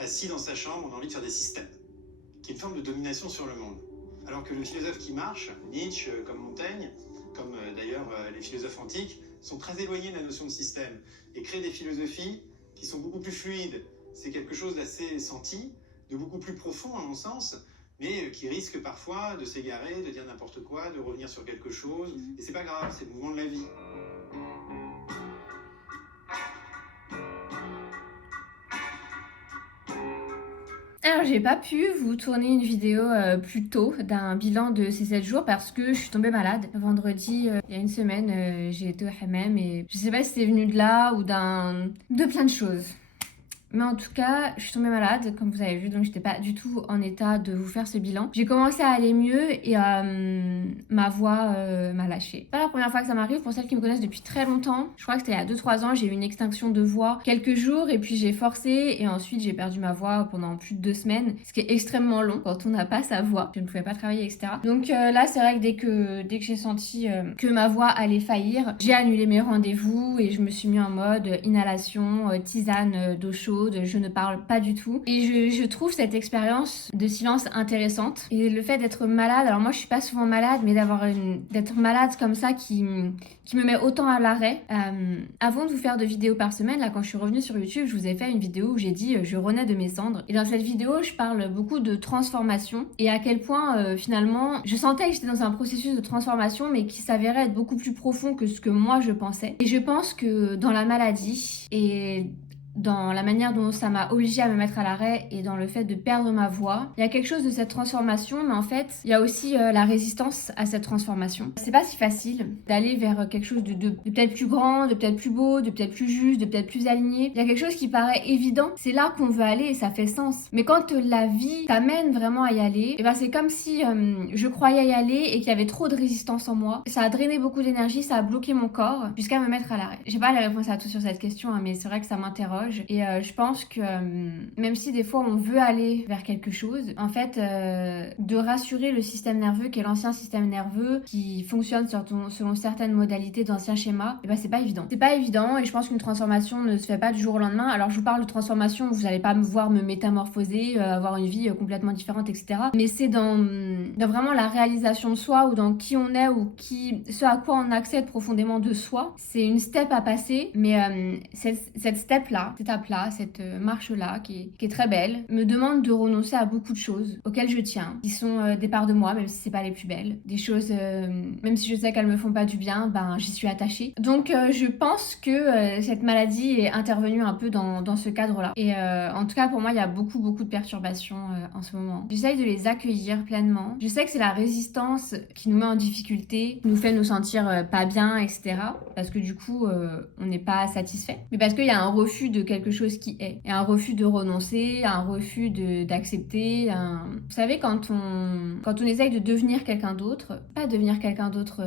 assis dans sa chambre, on a envie de faire des systèmes, qui est une forme de domination sur le monde. Alors que le philosophe qui marche, Nietzsche, comme Montaigne, comme d'ailleurs les philosophes antiques, sont très éloignés de la notion de système et créent des philosophies qui sont beaucoup plus fluides. C'est quelque chose d'assez senti, de beaucoup plus profond à mon sens, mais qui risque parfois de s'égarer, de dire n'importe quoi, de revenir sur quelque chose. Et c'est pas grave, c'est le mouvement de la vie. Alors j'ai pas pu vous tourner une vidéo plus tôt d'un bilan de ces 7 jours parce que je suis tombée malade. Vendredi, il y a une semaine, j'ai été au hammam et je sais pas si c'est venu de là ou de plein de choses. Mais en tout cas, je suis tombée malade, comme vous avez vu, donc j'étais pas du tout en état de vous faire ce bilan. J'ai commencé à aller mieux et ma voix m'a lâché. C'est pas la première fois que ça m'arrive, pour celles qui me connaissent depuis très longtemps. Je crois que c'était il y a 2-3 ans, j'ai eu une extinction de voix quelques jours et puis j'ai forcé et ensuite j'ai perdu ma voix pendant plus de 2 semaines, ce qui est extrêmement long quand on n'a pas sa voix. Je ne pouvais pas travailler, etc. Donc là, c'est vrai que dès que j'ai senti que ma voix allait faillir, j'ai annulé mes rendez-vous et je me suis mis en mode inhalation, tisane d'eau chaude. Je ne parle pas du tout. Et je trouve cette expérience de silence intéressante. Et le fait d'être malade, alors moi je suis pas souvent malade, mais d'être malade comme ça qui me met autant à l'arrêt. Avant de vous faire 2 vidéos par semaine, là quand je suis revenue sur YouTube, je vous ai fait une vidéo où j'ai dit je renais de mes cendres. Et dans cette vidéo, je parle beaucoup de transformation et à quel point finalement je sentais que j'étais dans un processus de transformation mais qui s'avérait être beaucoup plus profond que ce que moi je pensais. Et je pense que dans la maladie et dans la manière dont ça m'a obligée à me mettre à l'arrêt et dans le fait de perdre ma voix. Il y a quelque chose de cette transformation, mais en fait, il y a aussi la résistance à cette transformation. C'est pas si facile d'aller vers quelque chose de peut-être plus grand, de peut-être plus beau, de peut-être plus juste, de peut-être plus aligné. Il y a quelque chose qui paraît évident, c'est là qu'on veut aller et ça fait sens. Mais quand la vie t'amène vraiment à y aller, et ben c'est comme si je croyais y aller et qu'il y avait trop de résistance en moi. Ça a drainé beaucoup d'énergie, ça a bloqué mon corps jusqu'à me mettre à l'arrêt. J'ai pas la réponse à tout sur cette question, mais c'est vrai que ça m'interroge. Et je pense que même si des fois on veut aller vers quelque chose, en fait, de rassurer le système nerveux, qui est l'ancien système nerveux, qui fonctionne selon certaines modalités d'anciens schémas, et ben c'est pas évident. C'est pas évident et je pense qu'une transformation ne se fait pas du jour au lendemain. Alors je vous parle de transformation, vous allez pas me voir me métamorphoser, avoir une vie complètement différente, etc. Mais c'est dans vraiment la réalisation de soi ou dans qui on est ou ce à quoi on accède profondément de soi. C'est une step à passer, mais cette step-là, cette étape-là, cette marche-là, qui est très belle, me demande de renoncer à beaucoup de choses auxquelles je tiens, qui sont des parts de moi, même si c'est pas les plus belles. Des choses, même si je sais qu'elles me font pas du bien, ben j'y suis attachée. Donc je pense que cette maladie est intervenue un peu dans ce cadre-là. Et en tout cas, pour moi, il y a beaucoup de perturbations en ce moment. J'essaye de les accueillir pleinement. Je sais que c'est la résistance qui nous met en difficulté, qui nous fait nous sentir pas bien, etc. Parce que du coup, on n'est pas satisfait. Mais parce qu'il y a un refus de quelque chose qui est. Et un refus de renoncer, un refus d'accepter. Vous savez, quand on essaye de devenir quelqu'un d'autre, pas devenir quelqu'un d'autre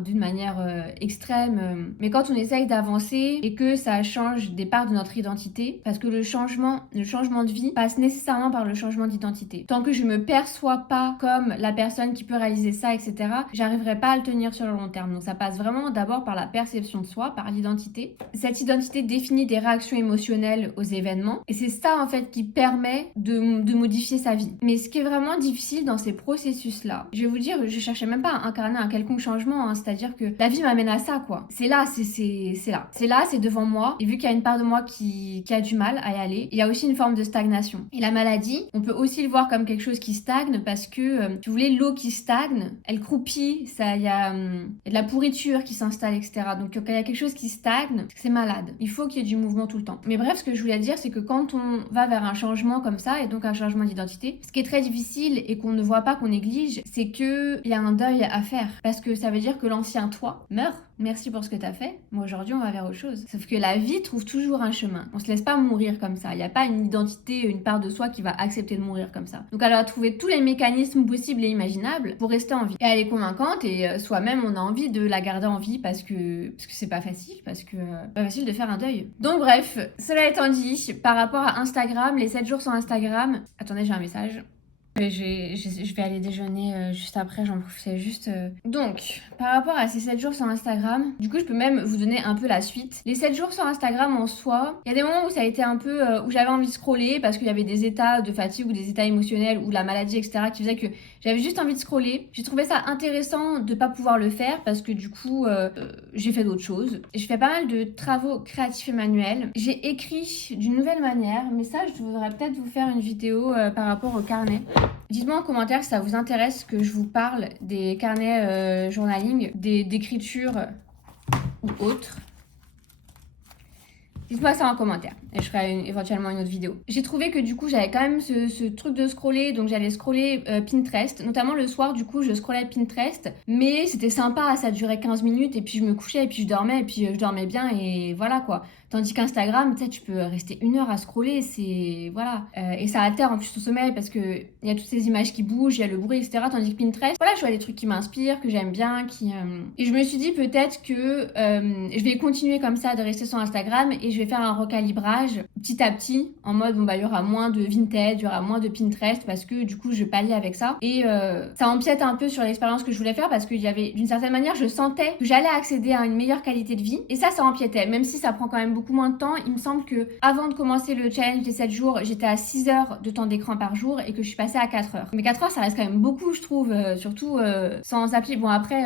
d'une manière extrême, mais quand on essaye d'avancer et que ça change des parts de notre identité, parce que le changement de vie passe nécessairement par le changement d'identité. Tant que je me perçois pas comme la personne qui peut réaliser ça, etc., j'arriverai pas à le tenir sur le long terme. Donc ça passe vraiment d'abord par la perception de soi, par l'identité. Cette identité définit des réactions émotionnelles aux événements et c'est ça en fait qui permet de modifier sa vie. Mais ce qui est vraiment difficile dans ces processus-là, je vais vous dire, je cherchais même pas à incarner un quelconque changement, hein, c'est-à-dire que la vie m'amène à ça, quoi. C'est là, c'est devant moi, et vu qu'il y a une part de moi qui a du mal à y aller, il y a aussi une forme de stagnation. Et la maladie, on peut aussi le voir comme quelque chose qui stagne parce que, si vous voulez, l'eau qui stagne, elle croupit, il y a de la pourriture qui s'installe, etc. Donc quand il y a quelque chose qui stagne, c'est malade. Il faut qu'il y ait du mouvement tout le temps. Mais bref, ce que je voulais dire, c'est que quand on va vers un changement comme ça, et donc un changement d'identité, ce qui est très difficile et qu'on ne voit pas, qu'on néglige, c'est qu'il y a un deuil à faire. Parce que ça veut dire que l'ancien toi meurt. Merci pour ce que t'as fait. Moi aujourd'hui, on va vers autre chose. Sauf que la vie trouve toujours un chemin. On se laisse pas mourir comme ça. Il n'y a pas une identité, une part de soi qui va accepter de mourir comme ça. Donc elle va trouver tous les mécanismes possibles et imaginables pour rester en vie. Et elle est convaincante et soi-même, on a envie de la garder en vie parce que c'est pas facile, parce que pas facile de faire un deuil. Donc bref, cela étant dit, par rapport à Instagram, les 7 jours sur Instagram... Attendez, j'ai un message. Je vais aller déjeuner juste après, j'en profitais juste. Donc, par rapport à ces 7 jours sur Instagram, du coup, je peux même vous donner un peu la suite. Les 7 jours sur Instagram en soi, il y a des moments où ça a été un peu où j'avais envie de scroller parce qu'il y avait des états de fatigue ou des états émotionnels ou la maladie, etc., qui faisaient que j'avais juste envie de scroller. J'ai trouvé ça intéressant de pas pouvoir le faire parce que du coup, j'ai fait d'autres choses. Je fais pas mal de travaux créatifs et manuels. J'ai écrit d'une nouvelle manière, mais ça, je voudrais peut-être vous faire une vidéo par rapport au carnet. Dites-moi en commentaire si ça vous intéresse que je vous parle des carnets journaling, d'écriture ou autres. Dites-moi ça en commentaire et je ferai éventuellement une autre vidéo. J'ai trouvé que du coup j'avais quand même ce truc de scroller, donc j'allais scroller Pinterest, notamment le soir du coup je scrollais Pinterest, mais c'était sympa, ça durait 15 minutes et puis je me couchais et puis je dormais et puis je dormais bien et voilà quoi. Tandis qu'Instagram, tu sais, tu peux rester 1 heure à scroller, c'est... voilà. Et ça altère en plus ton sommeil parce que il y a toutes ces images qui bougent, il y a le bruit, etc. Tandis que Pinterest, voilà, je vois des trucs qui m'inspirent, que j'aime bien, Et je me suis dit peut-être que je vais continuer comme ça de rester sur Instagram et je vais faire un recalibrage petit à petit, en mode, bon bah il y aura moins de Vinted, il y aura moins de Pinterest parce que du coup je pallie avec ça. Et ça empiète un peu sur l'expérience que je voulais faire parce qu'il y avait, d'une certaine manière, je sentais que j'allais accéder à une meilleure qualité de vie. Et ça empiétait, même si ça prend quand même beaucoup moins de temps. Il me semble que avant de commencer le challenge des 7 jours, j'étais à 6 heures de temps d'écran par jour et que je suis passée à 4 heures. Mais 4 heures, ça reste quand même beaucoup, je trouve, surtout sans appli. Bon, après,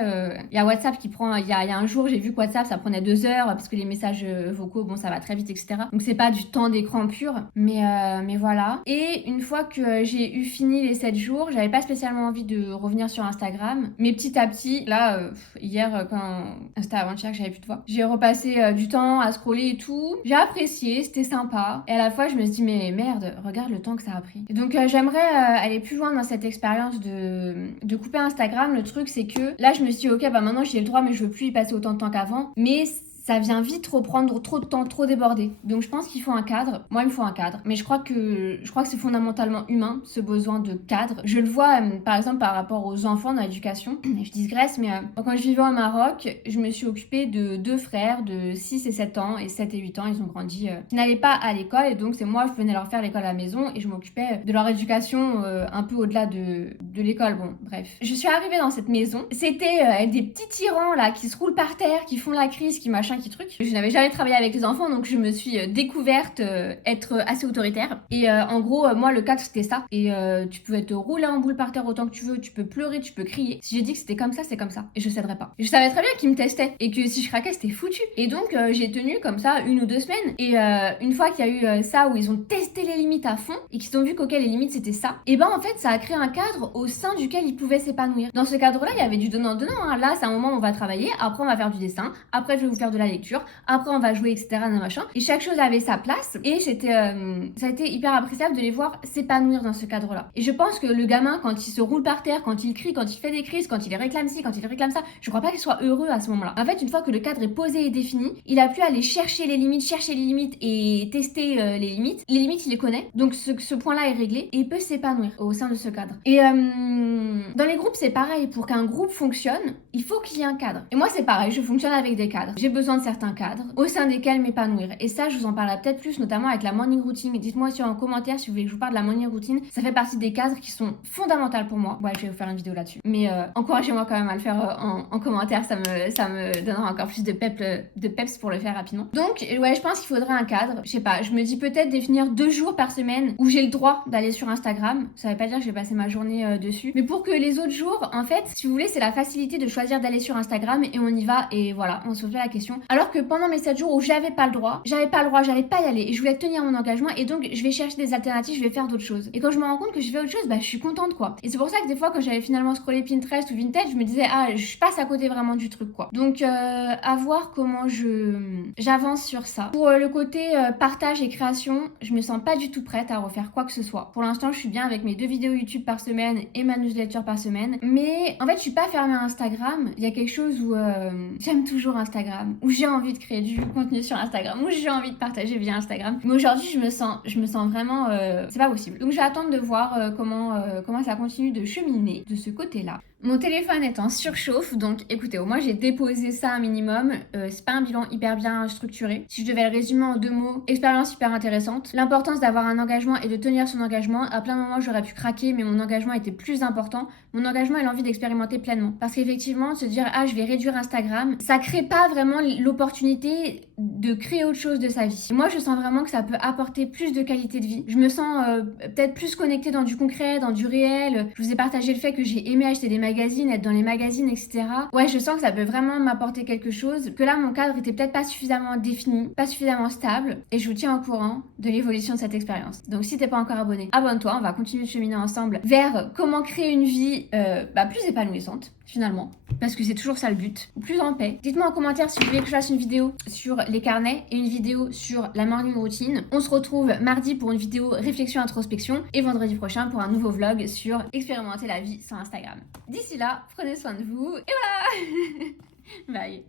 il y a WhatsApp qui prend, il y a un jour, j'ai vu que WhatsApp, ça prenait 2 heures parce que les messages vocaux, bon, ça va très vite, etc. Donc, c'est pas du temps d'écran pur, mais voilà. Et une fois que j'ai eu fini les 7 jours, j'avais pas spécialement envie de revenir sur Instagram, mais petit à petit, là, hier, quand c'était avant-hier que j'avais plus de voix, j'ai repassé du temps à scroller et tout. J'ai apprécié, c'était sympa. Et à la fois, je me suis dit, mais merde, regarde le temps que ça a pris. Et donc, j'aimerais aller plus loin dans cette expérience de couper Instagram. Le truc, c'est que là, je me suis dit, ok, bah maintenant j'ai le droit, mais je veux plus y passer autant de temps qu'avant. Mais ça vient vite reprendre trop de temps, trop déborder. Donc je pense qu'il faut un cadre. Moi, il me faut un cadre. Mais je crois que c'est fondamentalement humain, ce besoin de cadre. Je le vois, par exemple, par rapport aux enfants dans l'éducation. Je digresse, mais quand je vivais au Maroc, je me suis occupée de 2 frères de 6 et 7 ans, et 7 et 8 ans, ils ont grandi. Ils n'allaient pas à l'école, et donc c'est moi, je venais leur faire l'école à la maison, et je m'occupais de leur éducation un peu au-delà de l'école. Bon, bref. Je suis arrivée dans cette maison. C'était des petits tyrans, là, qui se roulent par terre, qui font la crise, qui machin, qui truc. Je n'avais jamais travaillé avec les enfants, donc je me suis découverte être assez autoritaire. Et en gros, moi, le cadre, c'était ça. Et tu pouvais te rouler en boule par terre autant que tu veux, tu peux pleurer, tu peux crier. Si j'ai dit que c'était comme ça, c'est comme ça. Et je céderais pas. Et je savais très bien qu'ils me testaient et que si je craquais, c'était foutu. Et donc, j'ai tenu comme ça 1 ou 2 semaines. Et une fois qu'il y a eu ça, où ils ont testé les limites à fond et qu'ils ont vu qu'auquel les limites, c'était ça, et ben en fait, ça a créé un cadre au sein duquel ils pouvaient s'épanouir. Dans ce cadre-là, il y avait du donnant-donnant. Hein. Là, c'est un moment où on va travailler, après on va faire du dessin, après je vais vous faire de la lecture, après on va jouer, etc. Machin. Et chaque chose avait sa place. Et c'était, ça a été hyper appréciable de les voir s'épanouir dans ce cadre-là. Et je pense que le gamin, quand il se roule par terre, quand il crie, quand il fait des crises, quand il réclame ci, quand il réclame ça, je crois pas qu'il soit heureux à ce moment-là. En fait, une fois que le cadre est posé et défini, il a pu aller chercher les limites et tester les limites. Les limites, il les connaît. Donc ce point-là est réglé et il peut s'épanouir au sein de ce cadre. Et dans les groupes, c'est pareil. Pour qu'un groupe fonctionne, il faut qu'il y ait un cadre. Et moi, c'est pareil. Je fonctionne avec des cadres. J'ai besoin de certains cadres au sein desquels m'épanouir. Et ça, je vous en parlerai peut-être plus, notamment avec la morning routine. Dites-moi aussi en commentaire si vous voulez que je vous parle de la morning routine. Ça fait partie des cadres qui sont fondamentales pour moi. Ouais, je vais vous faire une vidéo là-dessus. Mais encouragez-moi quand même à le faire en commentaire. Ça me donnera encore plus de peps pour le faire rapidement. Donc, ouais, je pense qu'il faudrait un cadre. Je sais pas, je me dis peut-être définir 2 jours par semaine où j'ai le droit d'aller sur Instagram. Ça veut pas dire que je vais passer ma journée dessus. Mais pour que les autres jours, en fait, si vous voulez, c'est la facilité de choisir d'aller sur Instagram et on y va et voilà, on se pose pas la question. Alors que pendant mes 7 jours où j'avais pas le droit, j'allais pas y aller et je voulais tenir mon engagement et donc je vais chercher des alternatives, je vais faire d'autres choses. Et quand je me rends compte que je fais autre chose, bah je suis contente quoi. Et c'est pour ça que des fois quand j'avais finalement scrollé Pinterest ou Vinted, je me disais ah je passe à côté vraiment du truc quoi. Donc à voir comment j'avance sur ça. Pour le côté partage et création, je me sens pas du tout prête à refaire quoi que ce soit. Pour l'instant, je suis bien avec mes 2 vidéos YouTube par semaine et ma newsletter par semaine. Mais en fait, je suis pas fermée à Instagram. Il y a quelque chose où j'aime toujours Instagram, où j'ai envie de créer du contenu sur Instagram, où j'ai envie de partager via Instagram. Mais aujourd'hui, je me sens vraiment... c'est pas possible. Donc, je vais attendre de voir comment ça continue de cheminer de ce côté-là. Mon téléphone est en surchauffe, donc écoutez, au moins j'ai déposé ça un minimum. C'est pas un bilan hyper bien structuré. Si je devais le résumer en 2 mots, expérience hyper intéressante. L'importance d'avoir un engagement et de tenir son engagement. À plein de moments, j'aurais pu craquer, mais mon engagement était plus important. Mon engagement et l'envie d'expérimenter pleinement. Parce qu'effectivement, se dire, ah, je vais réduire Instagram, ça crée pas vraiment l'opportunité de créer autre chose de sa vie. Et moi, je sens vraiment que ça peut apporter plus de qualité de vie. Je me sens peut-être plus connectée dans du concret, dans du réel. Je vous ai partagé le fait que j'ai aimé acheter des magazines, être dans les magazines, etc. Ouais, je sens que ça peut vraiment m'apporter quelque chose, que là, mon cadre était peut-être pas suffisamment défini, pas suffisamment stable, et je vous tiens au courant de l'évolution de cette expérience. Donc si t'es pas encore abonné, abonne-toi, on va continuer de cheminer ensemble vers comment créer une vie plus épanouissante, finalement, parce que c'est toujours ça le but, plus en paix. Dites-moi en commentaire si vous voulez que je fasse une vidéo sur les carnets et une vidéo sur la morning routine. On se retrouve mardi pour une vidéo réflexion introspection et vendredi prochain pour un nouveau vlog sur expérimenter la vie sur Instagram. D'ici là, prenez soin de vous et voilà. Bye.